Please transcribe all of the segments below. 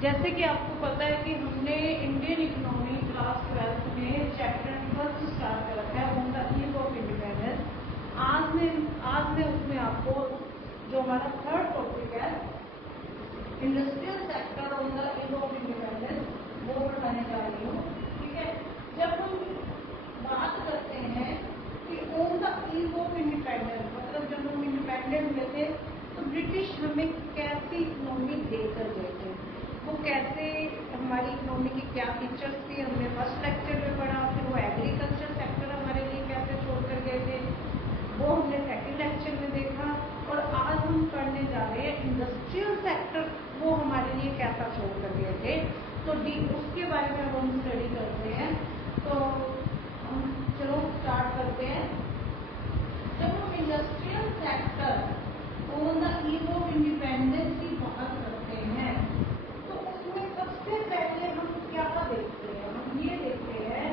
जैसे कि आपको पता है कि हमने इंडियन इकोनॉमी क्लास 12th में चैप्टर फर्स्ट स्टार्ट कर रखा है on the eve of independence. आज मैं उसमें आपको जो हमारा थर्ड टॉपिक है industrial sector on the eve of independence वो बताने जा रही हूँ। ठीक है, जब हम बात करते हैं कि on the eve of independence मतलब जब हम इंडिपेंडेंट हुए थे तो ब्रिटिश हमें कैसी इकोनॉमी देकर गए थे, वो कैसे हमारी इकोनॉमी की क्या फीचर्स थी हमने फर्स्ट लेक्चर में पढ़ा। फिर वो एग्रीकल्चर सेक्टर हमारे लिए कैसे छोड़ कर गए थे वो हमने सेकंड लेक्चर में देखा। और आज हम पढ़ने जा रहे हैं इंडस्ट्रियल सेक्टर वो हमारे लिए कैसा छोड़ कर गए थे, तो उसके बारे में अब हम स्टडी करते हैं। तो हम चलो स्टार्ट करते हैं। जब हम industrial sector on the eve of independence की बात करते हैं तो उसमें सबसे पहले हम क्या देखते हैं, हम ये देखते हैं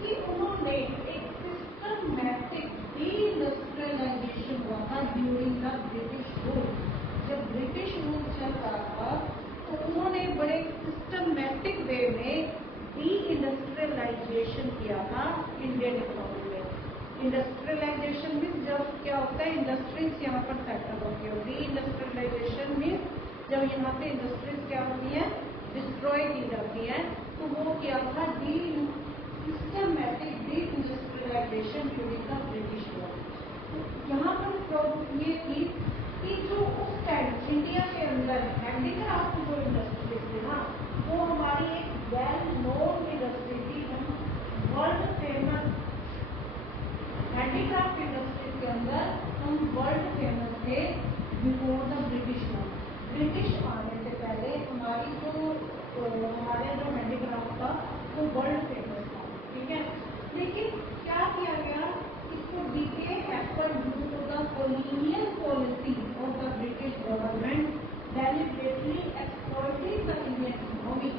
कि उन्होंने एक सिस्टमैटिक डी इंडस्ट्रियलाइजेशन हुआ था ड्यूरिंग द ब्रिटिश रूल। जब ब्रिटिश रूल चल रहा था तो उन्होंने बड़े सिस्टमैटिक वे में डी इंडस्ट्रियलाइजेशन किया था इंडियन इकोनॉमी में। इंडस्ट्रियलाइजेशन मीन्स जब क्या होता है इंडस्ट्रीज यहाँ पर सेटअप होती है। डी इंडस्ट्रियलाइजेशन मीन्स जब यहाँ पे इंडस्ट्रीज क्या होती है डिस्ट्रॉय की जाती है, तो वो क्या था the systematic deindustrialization during the British rule. यहाँ पर प्रॉब्लम ये थी कि जो उस टाइम इंडिया के अंदर हैंडीक्राफ्ट जो इंडस्ट्री थी ना वो हमारी एक वेल नोन इंडस्ट्री थी। हम वर्ल्ड फेमस हैंडीक्राफ्ट इंडस्ट्री के अंदर हम वर्ल्ड फेमस थे before the British rule. British आने से पहले हमारी हमारे जो हैंडीक्राफ्ट था वो वर्ल्ड फेमस था। ठीक है, लेकिन क्या किया गया इसको decay happened due to the colonial policy of the British government deliberately exploiting the Indian economy.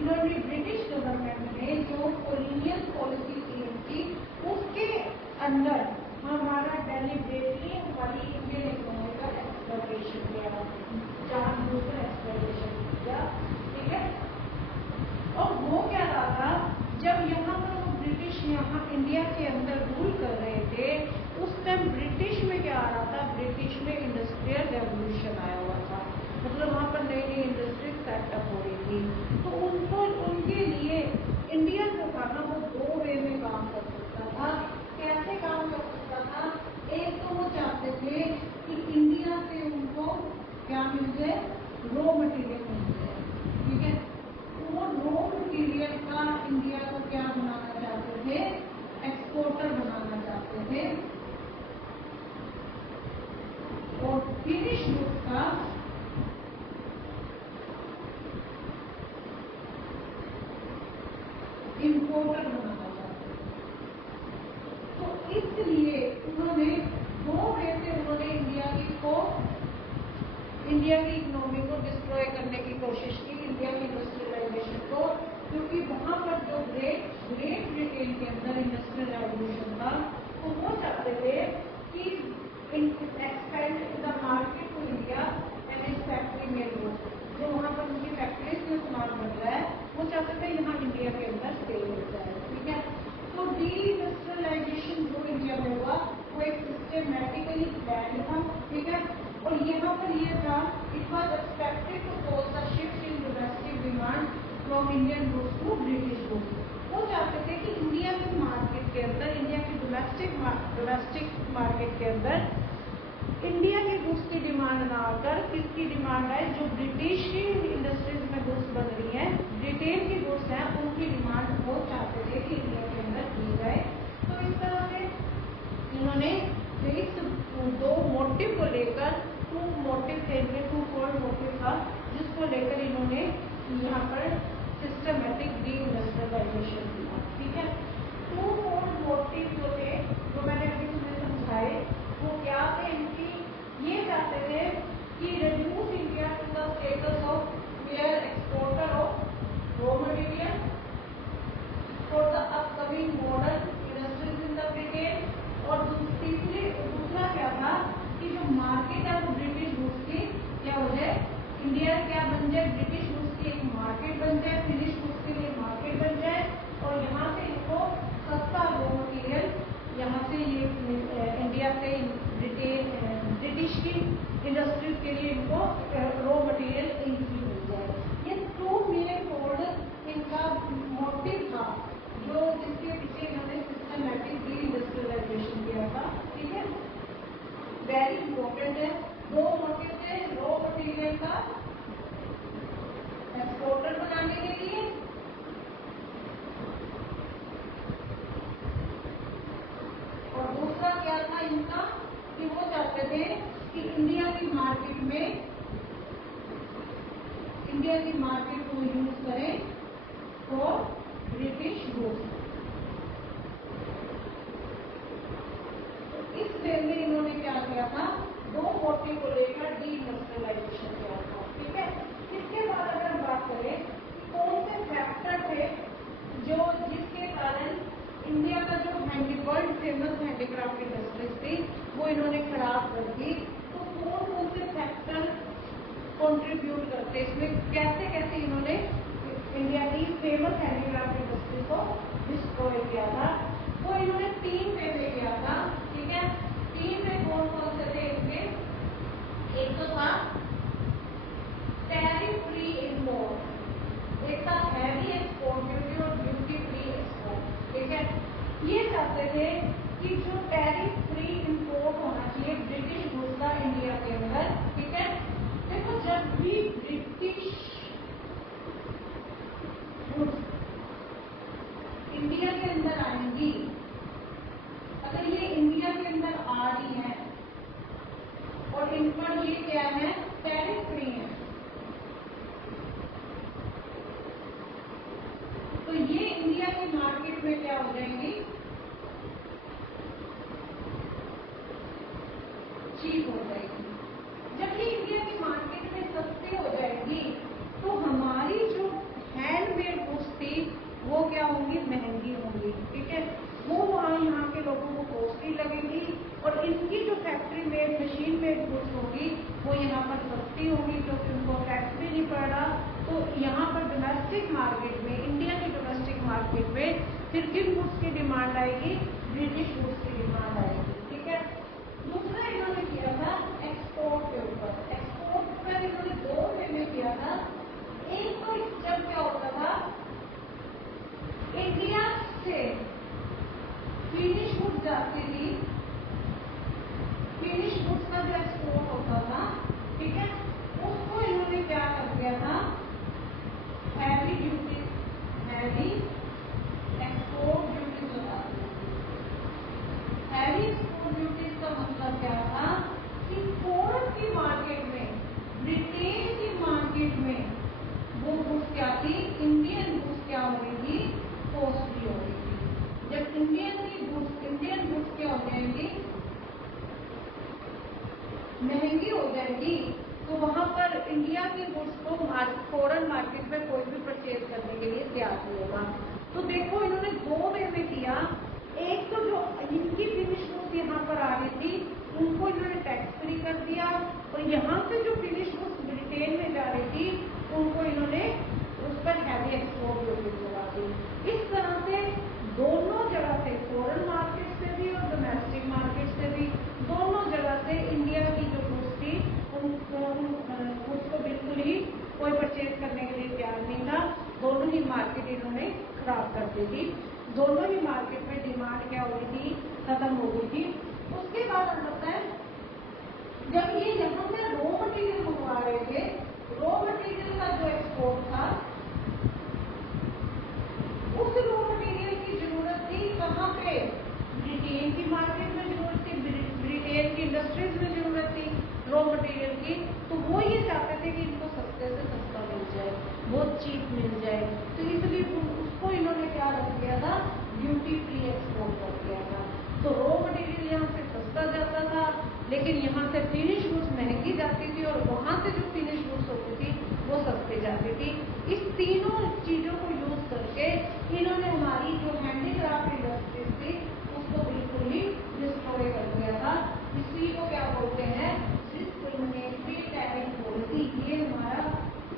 इन्होंने ब्रिटिश गवर्नमेंट ने जो कॉलोनियल पॉलिसी थी उसके अंदर हमारा डेलिबरेटली हमारी इंडियन इकोनॉमी का एक्सप्लॉइटेशन किया, जानबूझकर एक्सप्लॉइटेशन किया। ठीक है, और वो क्या रहा था जब यहाँ पर वो ब्रिटिश यहाँ इंडिया के अंदर रूल कर रहे थे उस टाइम ब्रिटिश में क्या आ रहा था, ब्रिटिश में इंडस्ट्रियल रेवोल्यूशन आया हुआ था। मतलब वहाँ पर नई नई इंडस्ट्री सेटअप हो रही थी, तो उनको उनके लिए इंडिया जो था ना वो दो वे में काम कर सकता था। कैसे काम कर सकता था, एक तो वो चाहते थे कि इंडिया से उनको क्या मिल जाए रॉ मटेरियल मिल जाए। ठीक है, वो रॉ मटेरियल का इंडिया को क्या बनाना चाहते थे, एक्सपोर्टर बनाना चाहते थे। और फिनिश गुड्स का इंपोर्टर बनाना चाहते थे। तो इसलिए उन्होंने दो वे से उन्होंने इंडिया की इकोनॉमी को डिस्ट्रॉय करने की कोशिश की, इंडिया की इंडस्ट्रियलाइजेशन को, क्योंकि वहां पर जो ग्रेट ब्रिटेन के अंदर इंडस्ट्रियल रेवोल्यूशन था तो वो चाहते थे कि expand the market to India and इस फैक्ट्री में जो वहाँ पर उनकी फैक्ट्रीज में सामान बन रहा है वो चाहते थे यहाँ इंडिया के अंदर सेल हो जाए। ठीक है, तो डी इंडस्ट्रियलाइजेशन जो इंडिया में हुआ वो एक सिस्टमैटिकली प्लान था। ठीक है, और यहाँ पर ये था it was expected to cause the shift in domestic demand from Indian goods to British goods. वो चाहते थे कि इंडिया के मार्केट के अंदर इंडिया की डोमेस्टिक मार्केट के अंदर इंडिया के गुड्स की डिमांड ना आकर किसकी डिमांड आए, जो ब्रिटिश की इंडस्ट्रीज में गुड्स बन रही हैं ब्रिटेन की गुड्स हैं उनकी डिमांड वो चाहते थे कि इंडिया के अंदर की जाए। तो इस तरह से इन्होंने इस दो मोटिव को लेकर टू मोटिव थे, टू फोल्ड मोटिव था जिसको लेकर इन्होंने यहाँ पर सिस्टमैटिक डी इंडस्ट्रियलाइजेशन किया। ठीक है, टू फोल्ड मोटिव जो थे जो मैंने अभी तुम्हें समझाए वो क्या थे इनकी, ये चाहते थे कि reduce India to the status of mere exporter of raw material for the upcoming modern industries in the Britain। और दूसरा क्या था कि जो मार्केट है वो ब्रिटिश गुड्स की क्या हो जाए, इंडिया क्या बन जाए, ब्रिटिश गुड्स की एक मार्केट बन जाए, फिनिश गुड्स के लिए मार्केट बन जाए, और यहाँ से इनको सस्ता रॉ मटेरियल यहाँ से ये इंडिया से ब्रिटिश की इंडस्ट्रीज के लिए इनको रॉ मटेरियल इजीली मिल जाए। ये टू मेन फोल्ड इनका मोटिव था, जो जिसके पीछे इन्होंने सिस्टमैटिक डी इंडस्ट्रियलाइजेशन किया था। ठीक है, वेरी इंपॉर्टेंट है। दो मोटिव थे, रॉ मटेरियल का एक्सपोर्टर बनाने के लिए, और दूसरा क्या था इनका कि वो चाहते थे कि इंडिया की मार्केट को यूज करें फॉर ब्रिटिश गुड्स। तो इस वे में इन्होंने क्या किया था, दो मोटिव को लेकर डी इंडस्ट्रियलाइजेशन किया था। ठीक है, इसके बाद अगर हम बात करें कि कौन से फैक्टर थे जो जिसके कारण इंडिया का जो वर्ल्ड फेमस हैंडीक्राफ्ट इंडस्ट्रीज थी वो इन्होंने खराब कर दी, तो कौन कौन से फैक्टर कंट्रीब्यूट करते, इसमें कैसे कैसे इन्होंने इंडिया की फेमस हैंडीक्राफ्ट इंडस्ट्री को डिस्ट्रॉय किया था। वो इन्होंने 3 वे में किया था। ठीक है, 3 वे कौन कौन से थे इसमें, एक तो था टैरिफ फ्री इंपोर्ट, एक था हैवी एक्सपोर्ट ड्यूटी और ड्यूटी फ्री एक्सपोर्ट। ठीक है, ये चाहते थे कि जो टैरिफ फ्री इंपोर्ट होना चाहिए ब्रिटिश गुड्स का इंडिया के अंदर। ठीक है, देखो जब भी ब्रिटिश गुड्स इंडिया के अंदर आएंगी, अगर ये इंडिया के अंदर आ रही है और इन पर ये क्या है, टैरिफ फ्री है, तो ये इंडिया की मार्केट में क्या हो जाएंगी, चीप हो जाएगी। जब ये इंडिया की मार्केट में सस्ती हो जाएगी तो हमारी जो हैंडमेड गुड्स थी वो क्या होंगी, महंगी होंगी। ठीक है, वो वहाँ यहाँ के लोगों को कॉस्टली लगेगी, और इनकी जो factory made machine made goods होगी वो यहाँ पर सस्ती होगी क्योंकि उनको टैक्स भी नहीं पड़ रहा। तो यहाँ पर डोमेस्टिक मार्केट में, इंडिया की डोमेस्टिक मार्केट में फिर किन गुड्स की डिमांड आएगी, ब्रिटिश गुड्स की डिमांड आएगी। ठीक है, दूसरा इन्होंने किया था एक्सपोर्ट के ऊपर। एक्सपोर्ट पर इन्होंने 2 वे में किया था। एक तो जब क्या होता था, इंडिया से फिनिश गुड्स जाती थी, फिनिश गुड्स का जो एक्सपोर्ट होता था, ठीक है, उसको इन्होंने क्या कर दिया था, heavy duty, heavy export duties लगा दी। हैवी एक्सपोर्ट ड्यूटीज का मतलब क्या था कि फॉरेन की मार्केट में, ब्रिटेन की मार्केट में वो गुड्स क्या थी, इंडियन गुड्स क्या हो रही थी, कॉस्टली हो रही थी। जब इंडियन गुड्स क्या हो जाएंगी, महंगी हो जाएगी, तो वहां पर इंडिया की गुड्स को फॉरेन मार्केट में कोई भी परचेज करने के लिए तैयार नहीं होगा। तो देखो इन्होंने 2 वे में किया। एक तो जो इनकी फिनिश गुड्स यहाँ पर आ रही थी उनको इन्होंने टैक्स फ्री कर दिया, और यहाँ से जो फिनिश गुड्स ब्रिटेन में जा रही थी उनको इन्होंने उस पर हैवी एक्सपोर्ट ड्यूटी लगा दी। इस तरह से दोनों जगह से, फॉरेन मार्केट से भी और डोमेस्टिक मार्केट से भी, दोनों जगह से इंडिया की जो गुड्स थी उसको बिल्कुल ही कोई परचेज करने के लिए तैयार नहीं था। दोनों ही मार्केट इन्होंने खराब कर दी थी, दोनों ही मार्केट में डिमांड क्या हो गई थी, खत्म हो गई थी। उसके बाद हम लगता है जब ये यहाँ से रॉ मटेरियल मंगवा रहे थे, रॉ मटेरियल का जो एक्सपोर्ट था, उस रॉ मटेरियल की जरूरत थी कहाँ पे, ब्रिटेन की मार्केट में जरूरत थी, ब्रिटेन की इंडस्ट्रीज में जरूरत थी रॉ मटेरियल की। तो वो ये चाहते थे कि इनको सस्ते से सस्ता मिल जाए, बहुत चीप मिल जाए, तो इसलिए उसको इन्होंने क्या रख दिया था, ड्यूटी फ्री एक्सपोर्ट कर दिया था। तो रॉ मटेरियल यहाँ से सस्ता जाता था, लेकिन यहाँ से फिनिश गुड्स महंगी जाती थी, और वहां से जो फिनिश गुड्स होती थी वो सस्ते जाती थी। इस तीनों चीजों को यूज करके इन्होंने हमारी जो हैंडीक्राफ्ट इंडस्ट्रीज थी उसको बिल्कुल ही डिस्ट्रॉय कर दिया था। इसी को क्या बोलते हैं, डिस्क्रिमिनेटरी टैरिफ पॉलिसी। ये हमारा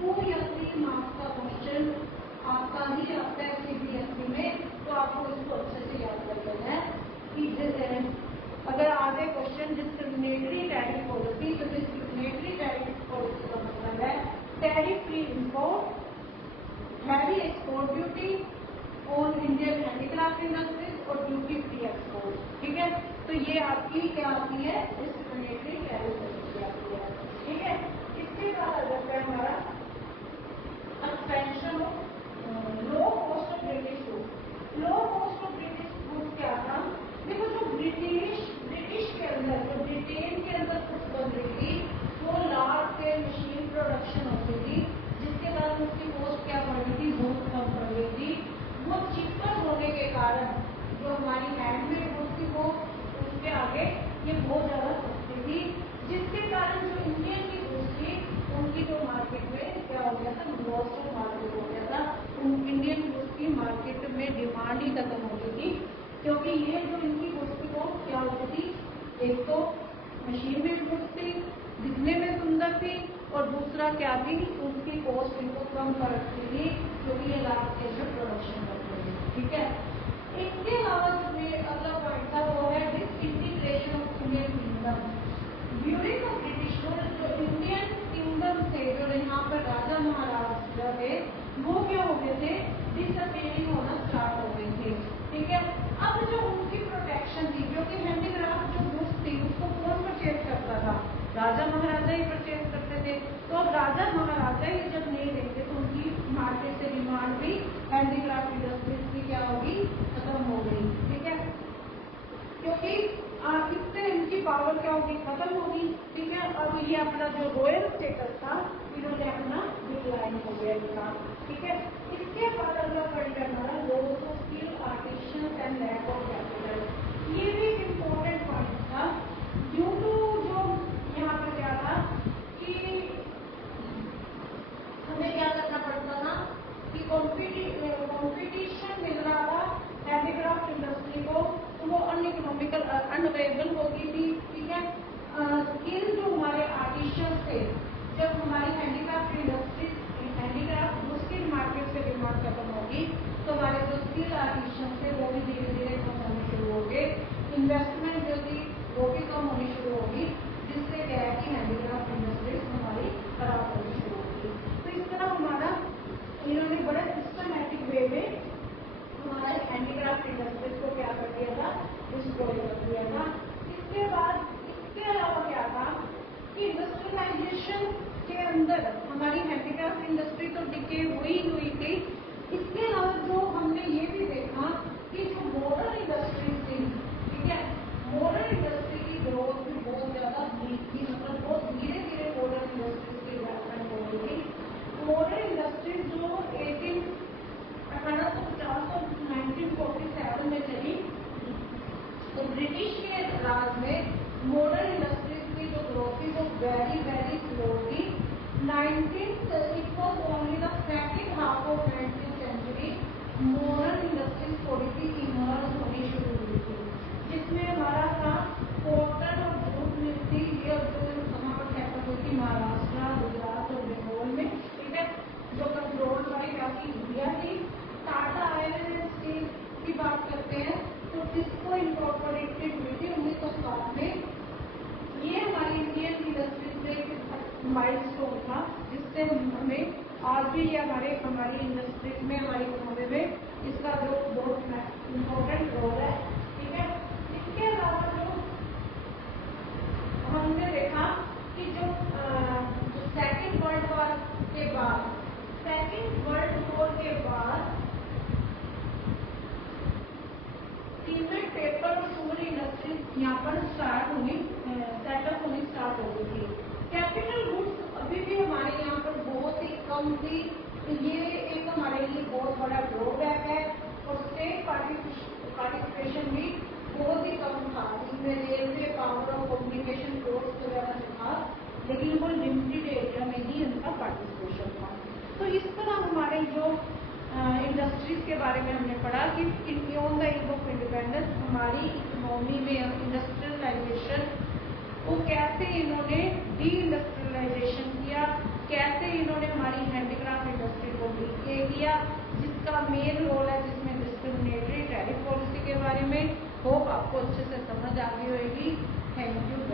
2 या 3 मार्क्स का क्वेश्चन आपका ही आता है CBSE में, तो आपको इसको अच्छे से याद कर लेना है कि अगर आधे क्वेश्चन डिस्क्रिमिनेटरी टैरिफ पॉलिसी, तो डिस्क्रिमिनेटरी टैरिफ पॉलिसी का मतलब है tariff free import, heavy export duty on Indian handicraft industries और ड्यूटी फ्री एक्सपोर्ट। ठीक है, तो ये आपकी क्या आती है, डिस्क्रिमिनेटरी टैरिफ पॉलिसी आती है। ठीक है, इसके बाद आ जाता है हमारा expansion of low cost of British goods. Low cost of British goods क्या था, देखो जो ब्रिटिश के अंदर, जो ब्रिटेन के अंदर कुछ बन रही थी, वो लार्ज स्केल मशीन प्रोडक्शन होती थी, जिसके कारण उसकी कॉस्ट क्या बढ़ रही थी, बहुत कम बढ़ रही थी। वो चिपर होने के कारण जो हमारी हैंडमेड गुड्स थी वो उसके आगे ये बहुत ज्यादा सस्ती थी, जिसके कारण जो इंडियन की गुड्स थी उनकी जो मार्केट में क्या हो गया था, लॉस ऑफ मार्केट हो गया था। इंडियन गुड्स की मार्केट में डिमांड ही खत्म हो गई थी, क्योंकि ये जो इनकी गुड्स की कॉस्ट क्या होती थी, एक तो मशीन में गुड्स थी, दिखने में सुंदर थी, और दूसरा क्या थी, उनकी कॉस्ट इनको कम पड़ती थी, क्योंकि ये लार्ज स्केल में प्रोडक्शन करते थे। ठीक है, इसके अलावा जो अगला पॉइंट था वो है disintegration of Indian kingdom. During the British rule जो इंडियन किंगडम थे, जो यहाँ पर राजा महाराजा थे, वो क्या हो गए थे, डिसअपियरिंग होना स्टार्ट हो गए थे। ठीक है, अब जो उनकी प्रोटेक्शन थी, जो कि हैंडीक्राफ्ट जो गुड्स थी उसको कौन परचेज करता था, राजा महाराजा ही परचेज करते थे। तो अब राजा महाराजा ही जब नहीं देते तो उनकी मार्केट से डिमांड भी हैंडीक्राफ्ट इंडस्ट्रीज की क्या होगी, खत्म हो गई। ठीक है, क्योंकि इससे इनकी पावर क्या होगी, खत्म होगी। ठीक है, अब ये अपना जो रॉयल स्टेटस था इन्होंने अपना डिक्लाइन हो गया इनका। ठीक है, इसके बाद अगला पॉइंट है हमारा loss of skill artisans and lack of capital. ये भी एक इम्पोर्टेंट पॉइंट था, ड्यू टू जो यहाँ पर क्या था कि हमें क्या करना पड़ता था कि कॉम्पिटिशन मिल रहा था हैंडीक्राफ्ट इंडस्ट्री को, तो वो अनइकोनॉमिकल अनअवेलेबल होगी थी। ठीक है, स्किल जो हमारे आर्टिशन थे, जब हमारी हैंडीक्राफ्ट इंडस्ट्री हैंडीक्राफ्ट उसकी मार्केट से डिमांड खत्म होगी, तो हमारे जो स्किल आर्टिशन थे वो भी धीरे धीरे कम होने शुरू हो गए, इन्वेस्टमेंट जो थी वो भी कम होनी शुरू होगी, जिससे क्या है कि हैंडीक्राफ्ट इंडस्ट्री हमारी खराब होनी शुरू होगी। तो इस तरह हमारा इन्होंने बड़े सिस्टमैटिक वे में हमारे हैंडीक्राफ्ट इंडस्ट्रीज को क्या कर दिया था, डिस्ट्रॉय कर दिया था। इसके बाद इसके अलावा क्या था कि इंडस्ट्रियलाइजेशन के अंदर हमारी हैंडीक्राफ्ट इंडस्ट्री तो टिके हुई थी। इसके अलावा जो हमने ये भी देखा कि जो मॉडर्न इंडस्ट्रीज थी, ठीक है, मॉडर्न इंडस्ट्री की ग्रोथ भी बहुत ज्यादा धीमी थी, मतलब बहुत धीरे धीरे मॉडर्न इंडस्ट्रीज की डेवलपमेंट हो रही थी। मॉडर्न इंडस्ट्रीज जो 1850 और 1947 में चली, तो ब्रिटिश के राज में मॉडर्न इंडस्ट्रीज की जो ग्रोथ थी वो वेरी वेरी स्लो थी। 19th it was only the second half of 19th century modern industries थोड़ी सी इमर्ज होनी शुरू हुई थी, जिसमें हमारा था कॉटन और जूट मिल थी, ये वहाँ पर सेटअप हुई थी महाराष्ट्र, गुजरात और बंगाल में। ठीक है, जो कंट्रोल वाली काफी इंडिया थी। टाटा आयरन एंड स्टील की बात करते हैं तो जिसको इनकॉर्पोरेटेड हुई थी 1907 में। ये हमारी इंडियन इंडस्ट्रीज में एक माइलस्टोन था, जिससे हमें आज भी ये हमारी इंडस्ट्रीज में, हमारी इकोनॉमी में इसका जो बहुत इम्पोर्टेंट रोल है। ठीक है, इसके अलावा जो हमने देखा कि जो सेकेंड वर्ल्ड वॉर के बाद सीमेंट, पेपर और शुगर इंडस्ट्रीज यहाँ पर सेटअप होनी स्टार्ट हो गई थी। कैपिटल गुड्स अभी भी हमारे यहाँ पर बहुत ही कम थी, ये एक हमारे लिए बहुत बड़ा ड्रॉबैक है। और स्टेट पार्टिसिपेशन भी बहुत ही कम था, जिसमें रेलवे, पावर और कम्युनिकेशन कोर्स वगैरह से था, लेकिन वो लिमिटेड एरिया में ही उनका पार्टिसिपेशन था। तो इस तरह हमारे जो इंडस्ट्रीज के बारे में हमने पढ़ा कि on the eve of independence हमारी इकोनॉमी में इंडस्ट्रियलाइजेशन को कैसे इन्होंने डी इंडस्ट्रियलाइजेशन किया, कैसे इन्होंने हमारी लिया, जिसका मेन रोल है जिसमें डिस्क्रिमिनेटरी टैरिफ पॉलिसी के बारे में। होप आपको अच्छे से समझ आ गई होगी। Thank you.